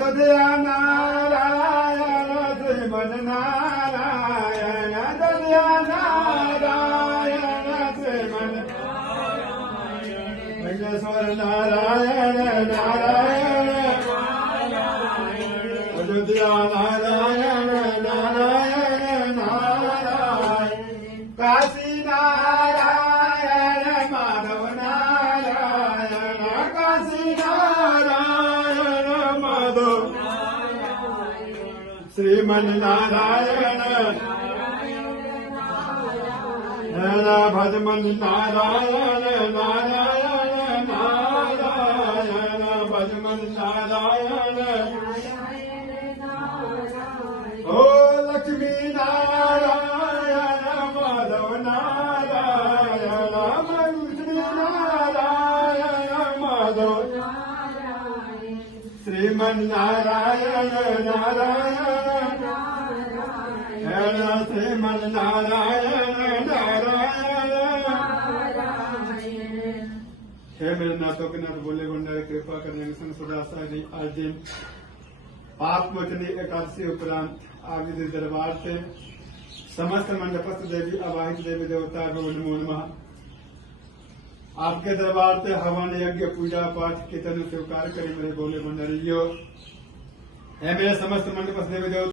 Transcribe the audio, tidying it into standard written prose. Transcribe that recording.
દયા નારાયણ શ્રીમન નારાયણ દયા નારાયણ શ્રીમન વિઘ્નેશ્વર નારાયણ નારાયણ અયોધ્યા નારાયણ નારાયણ નારાયણ કાશી નારાયણ માધવ નારાયણ કાશી નારાયણ માધવ શ્રીમન નારાયણ ભજમન નારાયણ નારાયણ નારાયણ ભજમન નારાયણ ઓ લક્ષ્મી નારાયણ માધવ નારાયણ લક્ષ્મી નારાયણ માધવ શ્રીમન નારાયણ નારાયણ શ્રીમન नारायण नारायण हे मेरे नाथों के नाथ बोले भंडारे कृपा करने में सदा सारी आज दिन पापमोचनी एकादशी उपरांत आगे दरबार से समस्त मंडपस्थ देवी अवाहित देवी देवता नमो नमः। आपके दरबार से हवन यज्ञ पूजा पाठ कीर्तन स्वीकार करें मेरे बोले भंडारियों। है मेरे समस्त मंडपस्थ देवी देवता